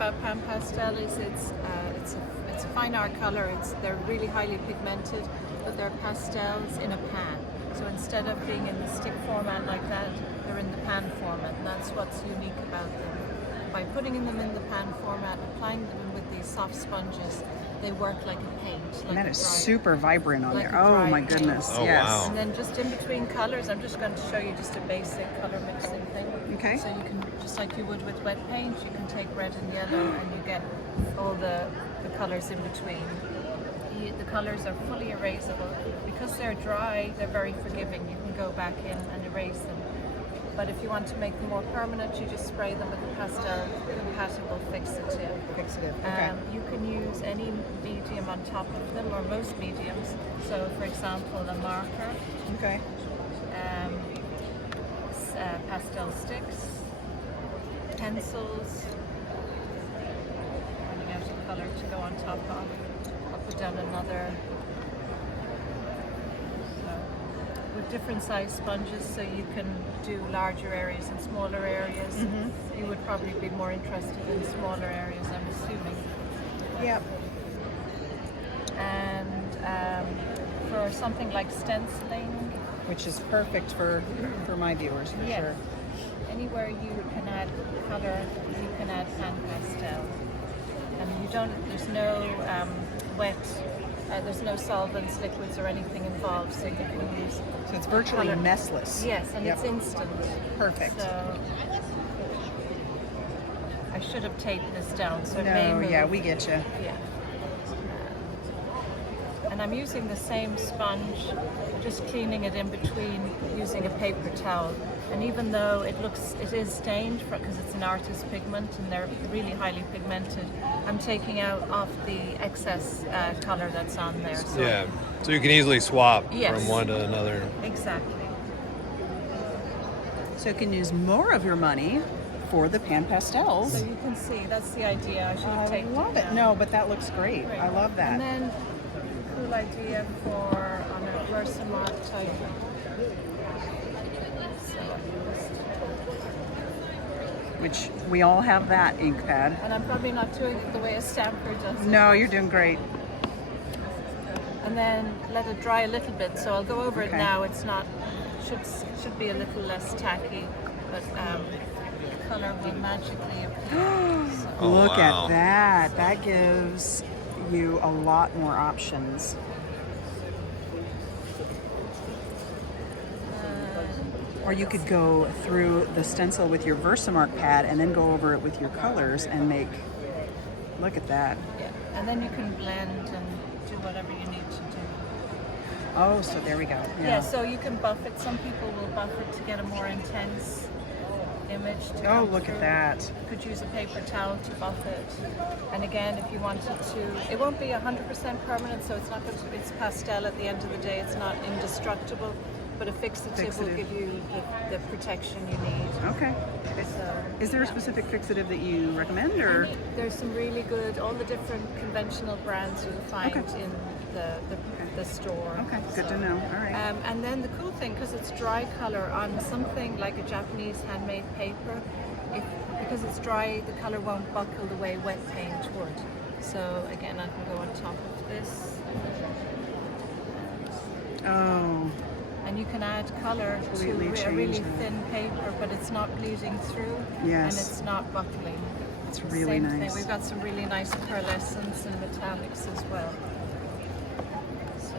about PanPastel is it's a fine art color. They're really highly pigmented, but they're pastels in a pan. So instead of being in the stick format like that, they're in the pan format, and that's what's unique about them. By putting them in the pan format, applying them with these soft sponges, they work like a paint. Like And that is super vibrant on there. Oh my goodness, Oh, yes. wow. And then just in between colors, I'm just going to show you just a basic color mixing thing. Okay. So you can, just like you would with wet paint, you can take red and yellow and you get all the colors in between. The colors are fully erasable. Because they're dry, they're very forgiving. You can go back in and erase them. But if you want to make them more permanent, you just spray them with a pastel compatible fixative. Okay. You can use any medium on top of them, or most mediums. So, for example, a marker, Okay. pastel sticks, pencils, running out of color to go on top of. I'll put down another. With different size sponges, so you can do larger areas and smaller areas. You would probably be more interested in smaller areas, I'm assuming. Yep. And for something like stenciling, Which is perfect for my viewers, for yes, sure. anywhere you can add color, you can add PanPastel. And you don't. There's no wet. There's no solvents, liquids, or anything involved, so you can use. So it's virtually color. messless. Yes, and Yep. it's instant. Perfect. So I should have taped this down, so it may No, move. yeah, we get you. Yeah. And I'm using the same sponge, just cleaning it in between using a paper towel. And even though it is stained because it's an artist pigment and they're really highly pigmented, I'm taking out off the excess color that's on there. So Yeah, so you can easily swap Yes. from one to another. Exactly. So you can use more of your money for the PanPastels. So you can see, that's the idea. I should have I taken love it. down. No, but that looks great. Great. I love that. And then, cool idea for on a Versamont type. Which we all have that ink pad. And I'm probably not doing it the way a stamper does it. No, you're doing great. And then let it dry a little bit. So I'll go over it Okay. now. It's not, should be a little less tacky, but the color will magically appear. Oh, Look wow. at that. That gives you a lot more options. Or you could go through the stencil with your Versamark pad and then go over it with your colors and make, look at that. Yeah. And then you can blend and do whatever you need to do. Oh, so there we go. Yeah, so you can buff it. Some people will buff it to get a more intense image. To Oh, come look through. at that. You could use a paper towel to buff it. And again, if you wanted to, it won't be 100% permanent, so it's not going to, it's pastel at the end of the day. It's not indestructible, but a fixative will give you the protection you need. Okay. So, Is there a specific fixative that you recommend, or? there's some really good, all the different conventional brands you'll find Okay. in the store. Okay, good to know. All right. And then the cool thing, because it's dry color on something like a Japanese handmade paper, because it's dry, the color won't buckle the way wet paint would. So again, I can go on top of this. Oh, And you can add color Completely to a change really it. thin paper, but it's not bleeding through. Yes. And it's not buckling. it's really Same nice. thing. We've got some really nice pearlescence and metallics as well. So,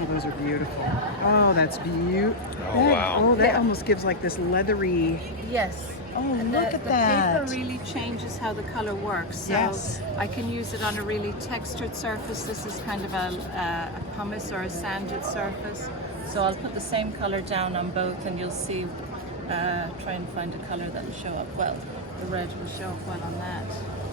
Oh, those are beautiful. Oh, that's beautiful. Oh, wow. Oh, that Yeah. almost gives like this leathery. yes. Oh, And look the at that. paper really changes how the color works. So Yes. I can use it on a really textured surface. This is kind of a pumice or a sanded surface. So I'll put the same color down on both, and you'll see. Try and find a color that will show up well. The red will show up well on that.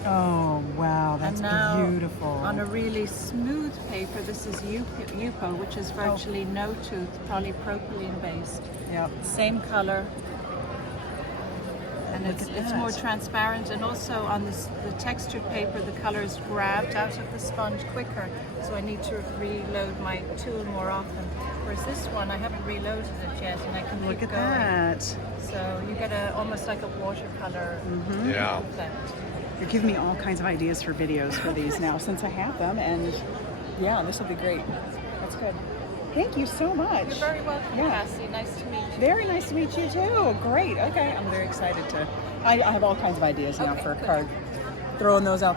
Oh, wow, that's and now, beautiful. on a really smooth paper, this is Yupo, which is virtually no tooth, polypropylene based. Yep. Same color. And Look it's at more that. transparent, and also on the textured paper the color is grabbed out of the sponge quicker, so I need to reload my tool more often. Whereas this one, I haven't reloaded it yet, and I can Look keep at going. that. So you get almost like a watercolor Yeah. effect. You're giving me all kinds of ideas for videos for these now since I have them, and yeah, this will be great. That's good. Thank you so much. You're very welcome, Yeah. Cassie. Nice to meet you. Very nice to meet you too. Great. Okay, I'm very excited to. I have all kinds of ideas now Okay, for a good. card. Throwing those out.